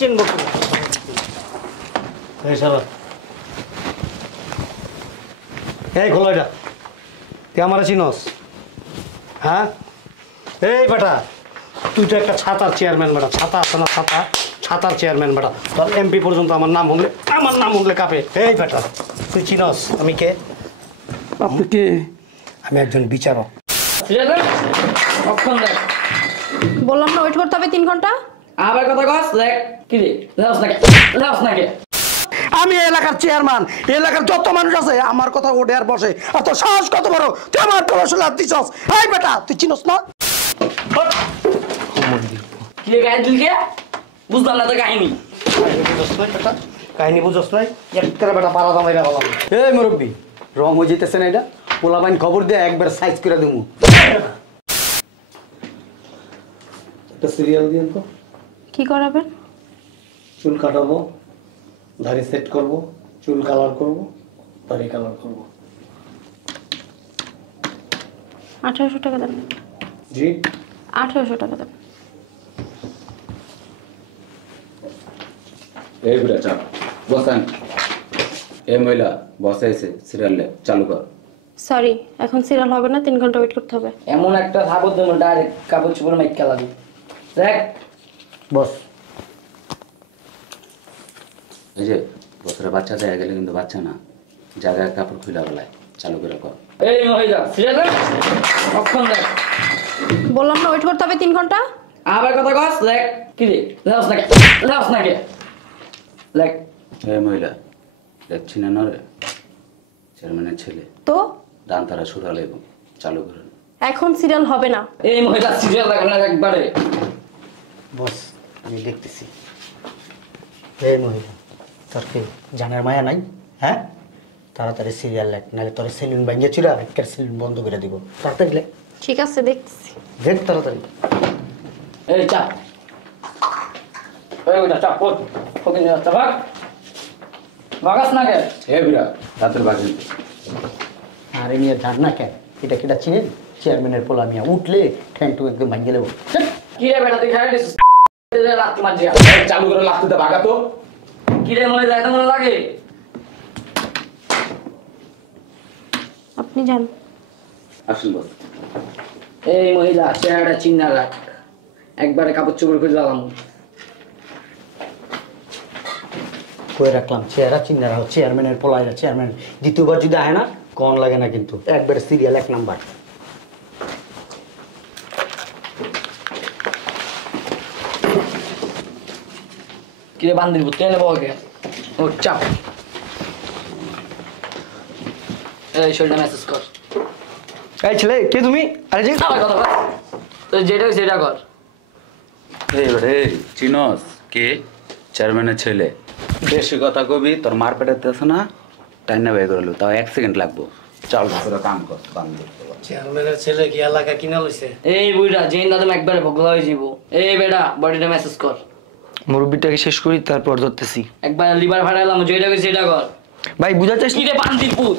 চিনব এই সারা এই খোলো এটা তুই আমার চিনস হ্যাঁ এই বেটা তুই তো একটা ছাতার চেয়ারম্যান বেটা ছাতা আছে না ছাতা ছাতার চেয়ারম্যান বেটা তোর এমপি পর্যন্ত আমার নাম শুনলে কাঁপে এই বেটা তুই চিনস আমি কে আপনি কে? আমি একজন বিচারক। বললাম না ওয়েট করতে হবে 3 ঘন্টা। আবার কথা কস দেখ কি রে লাস নাকি আমি এলাকার চেয়ারম্যান এলাকার যত মানুষ আছে আমার কথা ওঠে আর বসে আর তোর সাহস কত বড় তুই আমার প্রশ্ন দিছস এই বেটা তুই চিনস না কি গায়ে দিলকে বুঝলাম না তো কাহিনী কাহিনী বুঝস নাই একটা বেটা পাড়া দামাইরা বললাম এই মুরব্বি রং হয়ে যেতেছে না এটা পোলাবাইন খবর দিয়ে একবার সাইজ করে দেবো একটা সিরিয়াল দিন তো কি করাবেন? চুল কাটাবো দাড়ি সেট করব চুল কালার করব দাড়ি কালার করব 1800 টাকা দেন। জি 1800 টাকা দেন। এই বুড়া চা বসান এই মহিলা বসে এসে সিরিয়াল চালু কর। সরি এখন সিরিয়াল হবে না 3 ঘন্টা ওয়েট করতে হবে। এমন একটা থাপড় দেবো ডাইরেক্ট কাপড় চোপড় মাইকা লাগবে দেখ বস এই যে বছরের বাচ্চা দেয়া গেলে কিন্তু বাচ্চা না জায়গায় কাপড় খুলে বেলায় চালু করে কর। এই মহিলা সিরিয়াল কখন দেখ বললাম না ওয়েট করতে হবে 3 ঘন্টা। আবার কথা কস দেখ কি রে লাস নাকি দেখ এই মহিলা দেখছি না নরে চেয়ারম্যানের ছেলে তো দান তারা শুরু হলে চালু করেন। এখন সিরিয়াল হবে না। এই মহিলা সিরিয়াল দেখো না একবারে বস আমি দেখতেছি এই মহিলা তোর কি জানার মায়া নাই হ্যাঁ তাড়াতাড়ি সিরিয়াল লেখ নাহলে তোর সেলুন ভাঙিয়ে ছিল একটা সেলুন বন্ধ করে দিব তাড়াতাড়ি লেখ ঠিক আছে দেখতেছি। দেখ তাড়াতাড়ি এই চাপ এই ওটা চাপ পড় ওকে নিয়ে আসতে ভাগ ভাগাস না কে এই বুড়া রাতের বাজে আর এ নিয়ে ধার না কেন এটা কেটা চিনেন চেয়ারম্যানের পোলা মিয়া উঠলে ঠ্যাং টু একদম ভাঙিয়ে দেবো কি রে বেটা তুই খাই দিস রাত মাঝে চালু করে লাগতে ভাগা তো কি রে মনে যায় মনে লাগে আপনি যান। আসুন বস। এই মহিলা চেহারাটা চিন্না রাখ একবারে কাপড় চোপড় করে দিলাম কয়ে রাখলাম চেহারা চিন্তা রাখো চেয়ারম্যানের পোলাইরা চেয়ারম্যান দ্বিতীয়বার যদি আয় না কন লাগে না কিন্তু একবারে সিরিয়াল 1 নাম্বার কি রে বান্দির বুঝতে নেবো ওকে ও চাপ এই শরীরটা মেসেজ কর এই ছেলে কে তুমি আরে জি আবার কথা বল তো যেটা সেটা কর এই রে চিনস কে চেয়ারম্যানের ছেলে বেশি কথা কবি তোর মার পেটাতে আছে না টাইনা বের করলো তাও 1 সেকেন্ড লাগবো চল তোরা কাম কর বান্ধব চেয়ারম্যানের ছেলে কি এলাকা কিনা লইছে এই বুইড়া জেন দাদম একবারে বগলা হয়ে যাবো এই বেটা বডিটা মেসেজ কর মুরব্বিটাকে শেষ করি তারপর ধরতেছি। একবার লিভার ফাটাইলাম যেটা সেটা কর ভাই বুঝার চেষ্টা কি রে বান্দির পুত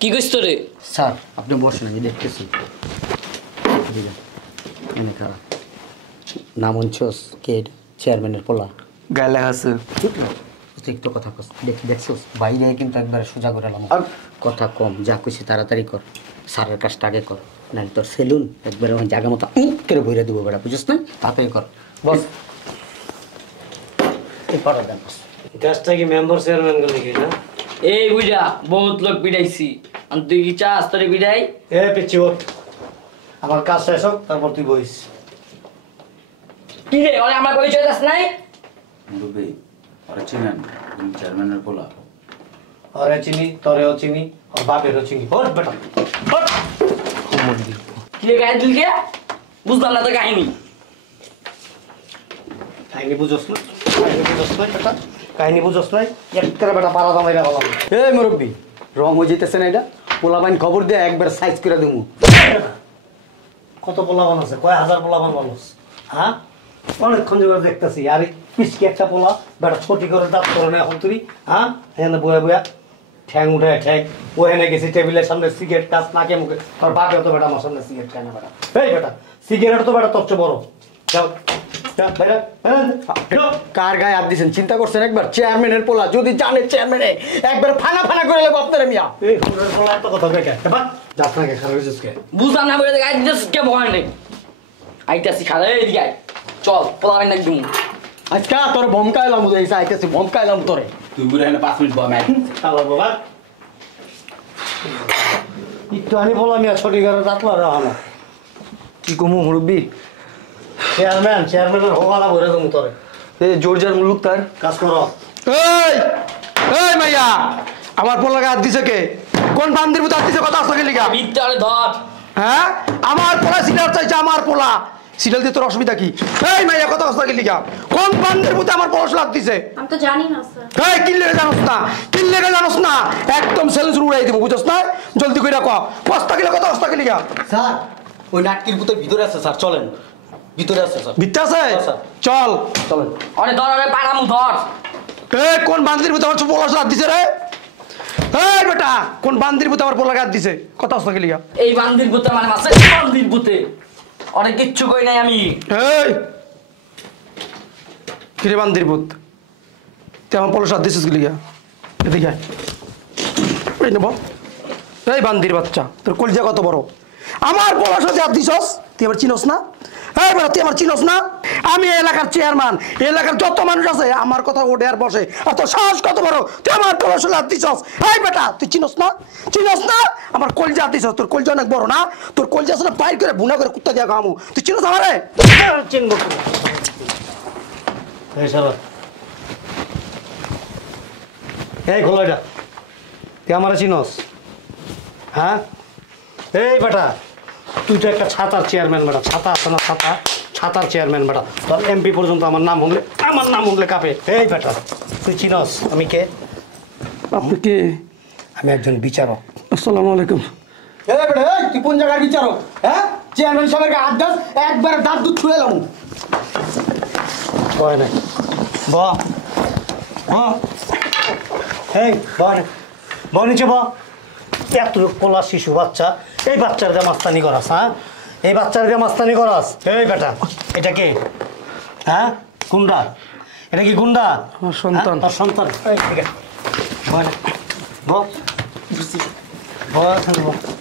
কি কইছ তোরে স্যার আপনি বসেন আমি দেখতেছি এনে খারাপ নাম অঞ্চস কে চেয়ারম্যানের পোলা গায়ে লেখা আছে একটু কথা কস দেখছোস বাইরে কিন্তু একবারে সোজা করে এলাম কথা কম যা কইছি তাড়াতাড়ি কর স্যারের কাজটা আগে কর নাহলে তোর সেলুন একবারে ওখানে জায়গা মতো করে ভরে দেবো বেড়া বুঝিস না তাড়াতাড়ি কর বস এই করো দেন কাজটা কি মেম্বার চেয়ারম্যান গুলো কি না এই বুইড়া বহুত লোক পিটাইছি আর তুই কি চাস তোরে পিটাই এ পিচ্ছি ওঠ আমার কাজ শেষ হোক তারপর তুই বইস কি রে ওরে আমার পরিচয় দাস নাই মুরব্বী ওরা চিনেন চেয়ারম্যানের পোলা আরে চিনি তোরেও চিনি আর বাপেরও চিনি ওঠ বেটা ওঠ কি রে গায়ে দিলকে বুঝলাম না তো কাহিনী কাহিনী বুঝোস না বেটা কাহিনী বুঝোস নাই একটা বেটা পাড়া দামাইরা বললাম এই মুরব্বি রং হয়ে যেতেছে না এটা পোলাবাইন খবর দিয়ে একবার সাইজ করে দেবো কত পোলাবান আছে কয় হাজার পোলাবান মানুষ হ্যাঁ অনেকক্ষণ যাবে দেখতেছি আর পিসকি একটা পোলা বেটা ছোটি করে দাঁত করে না এখন তুই হ্যাঁ এখানে বয়া বয়া ঠ্যাং উঠে ঠ্যাং ওখানে গেছি টেবিলের সামনে সিগারেট কাজ নাকে মুখে তোর বাপেও তো বেটা আমার সামনে সিগারেট খায় না বেটা এই বেটা সিগারেট তো বেটা তোর চেয়ে বড় যাও কার গায়ে হাত দিছেন চিন্তা করছেন একবার? চেয়ারম্যানের পোলা যদি জানে চেয়ারম্যানে একবার ফানা ফানা করে নেবো আপনারা মিয়া। এই ঘরের পোলা এত কথা দেখে যাত্রা কে খারাপ হয়েছিস কে? বুঝলাম না বলে আইতেছিস কে ভয় নেই। আইতেছি খালে এদিকে আয়। চল পোলাবেন একদম। আজকে তোর বমকাইলাম বুঝাইছে, আইতেছি বমকাইলাম তোরে। তুই বুড়া এনে 5 মিনিট বল ম্যাচ চালা বাবা একটু আনি বললাম ছোটি ঘরে রাখলো না কি কমু মুরব্বী? চেয়ারম্যানের হোকালা ভরে দেবো তোরে। এ জোরজার মুলুক তার কাজ করো। এই এই মাইয়া, আমার পোলাকে হাত দিছে কে? কোন বান্দির মতো হাত দিছে? কথা আসতে গেলি গা? মিথ্যারে ধর। হ্যাঁ, আমার পোলা সিরিয়াল চাইছে, আমার পোলা সিরিয়াল দিয়ে তোর অসুবিধা কি? এই মাইয়া, কথা আসতে গেলি গা? কোন বান্দির মতো আমার পোলা হাত দিছে? আমি তো জানি না স্যার। এই কিল্লে জানোস না, কিল্লে জানোস না, একদম সেলুস উড়াই দিব, বুঝছস না? জলদি কইরা কও, কষ্ট গেলে কথা আসতে গেলি গা? স্যার ওই নাটকির ভিতরে ভিতরে আছে স্যার, চলেন ভিতরে আছে স্যার। ভিত্তি আছে? স্যার। চল চলেন। অনেক ধর আরে পারামু ধর। এই কোন বান্দির মতো আমার পোলা হাত দিছে রে? এই বেটা, কোন বান্দির মতো আমার পোলাকে হাত দিছে? কথা আসতে গেলি গা? এই বান্দির ভূতে মানে মাসে বান্দির ভূতে। অনেক কিচ্ছু কই নাই আমি। এই কিরে বান্দির ভূত, তুই আমার পোলা হাত দিছিস গেলি গা? এদিকে আয়। এই নেব। এই বান্দির বাচ্চা, তোর কলজা কত বড়? আমার পোলার সাথে হাত দিছস? তুই আমার চিনস না? এই বেটা, তুই আমার চিনস না? আমি এই এলাকার চেয়ারম্যান, এই এলাকার যত মানুষ আছে আমার কথা ওঠে আর বসে, আর তোর সাহস কত বড়? তুই আমার পোলার সাথে হাত দিছস? এই বেটা, তুই চিনস না? চিনস না? আমার কলজা হাত দিছস? তোর কলজা অনেক বড় না? তোর কলজা আসলে বাইর করে বুনা করে কুত্তা দিয়া গামু। তুই চিনস আমারে? চিনবো এই খোলো এটা। তুই আমারে চিনস? হ্যাঁ, এই বেটা তুই তো একটা ছাতার চেয়ারম্যান বেটা। ছাতা আছে না? ছাতার চেয়ারম্যান বেটা। তোর এমপি পর্যন্ত আমার নাম শুনলে কাঁপে। এই বেটা তুই চিনস আমি কে? আপনি কে? আমি একজন বিচারক। আসসালামু আলাইকুম। এই বেটা, এই তুই কোন জায়গার বিচারক? হ্যাঁ, চেয়ারম্যান সাহেবের গায়ে হাত দাস, একবার দাঁত দুধ ছুঁয়ে এলাম। ভয় নাই, ব এই ব নিচে ব। এত কোলা শিশু বাচ্চা, এই বাচ্চার দিয়ে মাস্তানি করাস? হ্যাঁ, এই বাচ্চার দিয়ে মাস্তানি করাস? এই বেটা এটা কে? হ্যাঁ, গুন্ডা? এটা কি গুন্ডা? আমার সন্তান। তোর সন্তান? এই ঠিক আছে, ভয় নাই, ব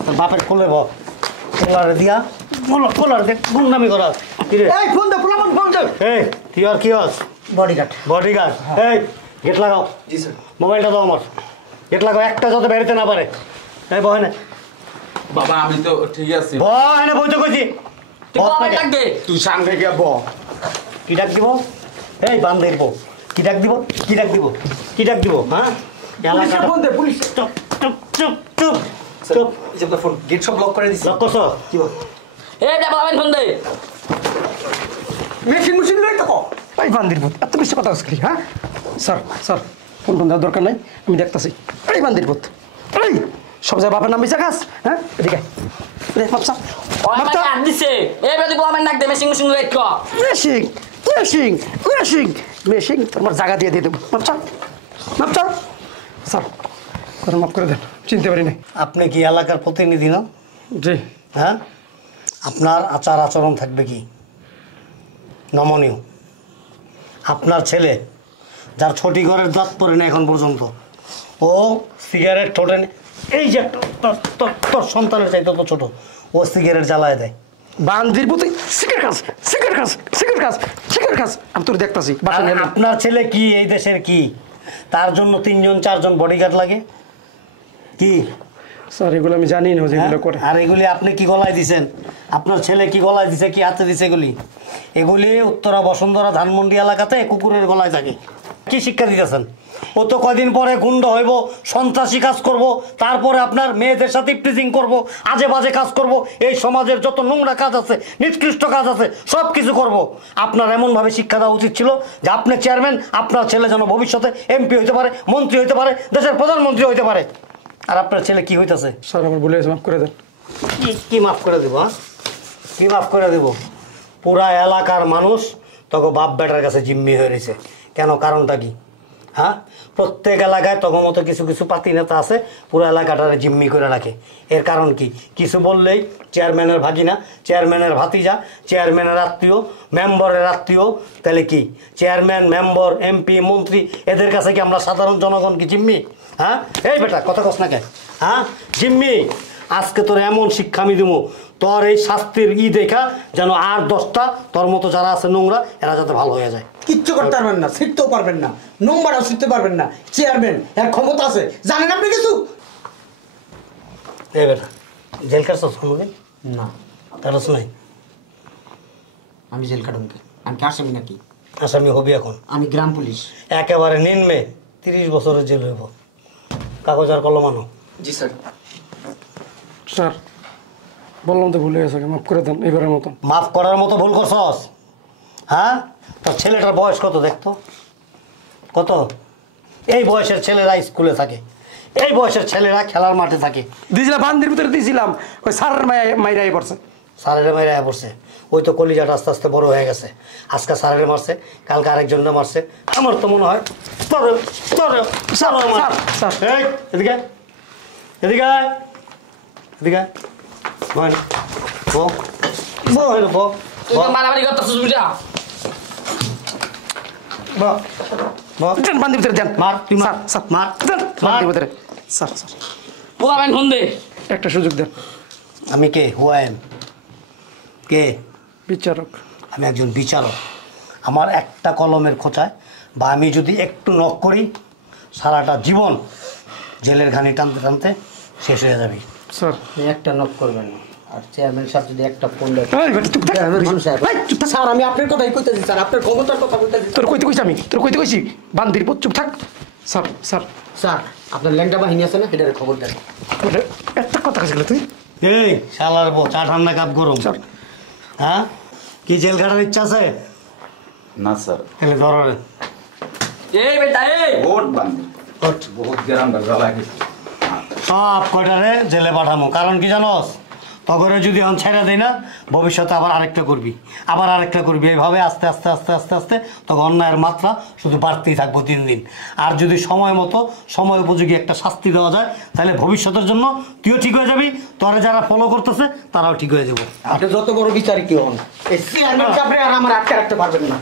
তোর বাপের কোলে ব। কোলারে দিয়া কোলার দেখ গুন্ডামি করাস? এই ফোন দে, ফোন ফোন দে। এই তুই আর কি হস? বডিগার্ড। বডিগার্ড। এই গেট লাগাও। জি স্যার। মোবাইলটা দাও আমার। গেট লাগাও, একটা যাতে বেরোতে না পারে। এই বয় না, বাবা আমি তো ঠিক আছে বয় না, বইতে কইছি। তুই বাবা ডাক দে। তুই সামনে গিয়ে ব কি ডাক দিব? এই বান্দের বউ কি ডাক দিব? কি ডাক দিব? কি ডাক দিব? হ্যাঁ, পুলিশে ফোন দে, পুলিশ। চুপ চুপ চুপ চুপ চুপ। এই যে আপনার ফোন, গেট সব লক করে দিছি। লক করছো? কি বল? এই যা বাবা ফোন দে। মেশিন লই তো। এই বান্দির ভূত, এত বেশি কথা আসলি? হ্যাঁ স্যার, স্যার ফোন ফোন দেওয়ার দরকার নাই, আমি দেখতাছি। এই বান্দির ভূত, এই সব জায়গায় বাপের নাম মিশা খাস? হ্যাঁ, এদিকে মাপসা ওই মানে হাত দিছে। এই বেদি বাবা ডাক দে মেশিং মেশিং ওয়েট কর। মেশিং মেশিং মেশিং মেশিং তোমার জায়গা দিয়ে দিয়ে দেবো। মাপসা মাপসা। স্যার করে মাফ করে দেন, চিনতে পারি নাই। আপনি কি এলাকার প্রতিনিধি না? জি। হ্যাঁ, আপনার আচার আচরণ থাকবে কি নমনীয়। আপনার ছেলে যার ছোটি ঘরের দাঁত পড়ে না এখন পর্যন্ত, ও সিগারেট ঠোঁটে এই যে তোর সন্তানের চাইতে তো ছোট, ও সিগারেট জ্বালায় দেয়। বান্দির ভূত, সিগারেট খাস, সিগারেট খাস, সিগারেট খাস, সিগারেট খাস। আমি তোর দেখতাছি। আর আপনার ছেলে কি এই দেশের কি? তার জন্য 3জন 4জন বডিগার্ড লাগে কি? স্যার এগুলো আমি জানি না যেগুলো করে। আর এগুলি আপনি কি গলায় দিছেন? আপনার ছেলে কি গলায় দিছে, কি হাতে দিছে? এগুলি উত্তরা বসুন্ধরা ধানমন্ডি এলাকাতে কুকুরের গলায় থাকে। কি শিক্ষা দিতেছেন? ও তো কদিন পরে গুন্ডা হইব, সন্ত্রাসী কাজ করব, তারপরে আপনার মেয়েদের সাথে ইপটিজিং করব, আজে বাজে কাজ করব, এই সমাজের যত নোংরা কাজ আছে, নিকৃষ্ট কাজ আছে, সব কিছু করব। আপনার এমনভাবে শিক্ষা দেওয়া উচিত ছিল যে আপনি চেয়ারম্যান, আপনার ছেলে যেন ভবিষ্যতে এমপি হইতে পারে, মন্ত্রী হইতে পারে, দেশের প্রধানমন্ত্রী হইতে পারে। আর আপনার ছেলে কি হইতেছে? স্যার আমার ভুলে গেছে, মাফ করে দেন। কি মাফ করে দেবো? হ্যাঁ, কি মাফ করে দেবো? পুরা এলাকার মানুষ তোকে বাপ বেটার কাছে জিম্মি হয়ে রয়েছে। কেন? কারণটা কি? হ্যাঁ প্রত্যেক এলাকায় তগমতো কিছু কিছু পাতি নেতা আছে পুরো এলাকাটারে জিম্মি করে রাখে। এর কারণ কি? কিছু বললেই চেয়ারম্যানের ভাগিনা, চেয়ারম্যানের ভাতিজা, চেয়ারম্যানের আত্মীয়, মেম্বরের আত্মীয়, তাহলে কি চেয়ারম্যান, মেম্বার, এমপি, মন্ত্রী এদের কাছে কি আমরা সাধারণ জনগণ কি জিম্মি? হ্যাঁ এই বেটা কথা কস না কে? হ্যাঁ জিম্মি। আজকে তোর এমন শিক্ষা আমি দেবো, তোর এই শাস্তির দেখা যেন আর 10টা তোর মতো যারা আছে নোংরা এরা যাতে ভালো হয়ে যায়। কিচ্ছু করতে পারবেন না, শিখতেও পারবেন না, নোংরাও শিখতে পারবেন না। চেয়ারম্যান এর ক্ষমতা আছে, জানেন আপনি কিছু? এই বেটা জেল কাটছস কোনোদিন? না, কাটছ নাই? আমি জেল কাটুমকে, আমি কি আসামি নাকি? আসামি হবি এখন। আমি গ্রাম পুলিশ। একেবারে নিম্নে 30 বছরের জেল হইব। কাগজ আর কলম আনো। জি স্যার। স্যার বললাম তো ভুলে গেছে, মাফ করে দেন এবারের মতো। মাফ করার মতো ভুল করছস? হ্যাঁ তোর ছেলেটার বয়স কত দেখতো? কত? এই বয়সের ছেলেরা স্কুলে থাকে, এই বয়সের ছেলেরা খেলার মাঠে থাকে। দিয়েছিলাম বান্দির ভিতরে দিয়েছিলাম, ওই স্যারের মাইরাই পড়ছে। সারেরে মেরে পড়ছে, ওই তো কলিজাটা আস্তে আস্তে বড় হয়ে গেছে। আজকে সারেরে মারছে, কালকে আরেকজনটা মারছে। আমার তো মনে হয় এই, এদিকে এদিকে আয়, এদিকে আয়। বল, বল, বল, বল, তুই তো মারামারি করতেছিস বুঝা? বল, বল। দেন বান্দির ভিতরে দেন। মার, তুই মার, স্যার, স্যার, মার, দেন মার। বান্দির ভিতরে। স্যার স্যার পোলা ব্যান ফোন দে। একটা সুযোগ দেন। আমি কে? হুয়ায়েম কে? বিচারক। আমি একজন বিচারক। আমার একটা কলমের খোঁচায় বা আমি যদি একটু নক করি সারাটা জীবন জেলের ঘানি টানতে টানতে শেষ হয়ে যাবে। স্যার আপনি একটা নক করবেন না, আর চেয়ারম্যান সাহেব যদি একটা ফোন দেয়। এই বেটা, চুপ থাক। স্যার আমি আপনার কথাই কইতেছি স্যার, আপনার ক্ষমতার কথা কইতেছি। তোর কইতে কইছি আমি, তোর কইতে কইছি বান্দির পুত, চুপ থাক। স্যার স্যার স্যার আপনার ল্যাংটা বাহিনী আছে না, এটার খবর দেন। একটা কথা কাছে তুই। এই শালার বউ, চা ঠান্ডা কাপ গরম। স্যার হ্যাঁ কি জেল কাটার ইচ্ছা আছে? না স্যার, তাহলে ধরো রে। এই বেটা এই। বহুত বান্ধব, বহুত গ্রাম জ্বালা গেছে। সব কয়টারে জেলে পাঠামো। কারণ কি জানোস? তগরে যদি অন ছেড়ে দেয় না, ভবিষ্যতে আবার আরেকটা করবি, আবার আরেকটা করবি, এইভাবে আস্তে আস্তে আস্তে আস্তে আস্তে তখন অন্যায়ের মাত্রা শুধু বাড়তেই থাকবো দিন দিন। আর যদি সময় মতো সময় উপযোগী একটা শাস্তি দেওয়া যায় তাহলে ভবিষ্যতের জন্য তুইও ঠিক হয়ে যাবি, তোরে যারা ফলো করতেছে তারাও ঠিক হয়ে যাবো। আপনি যত বড় বিচারকই হন, এই চেয়ারম্যানকে আপনি আর আমার আটকে রাখতে পারবেন না।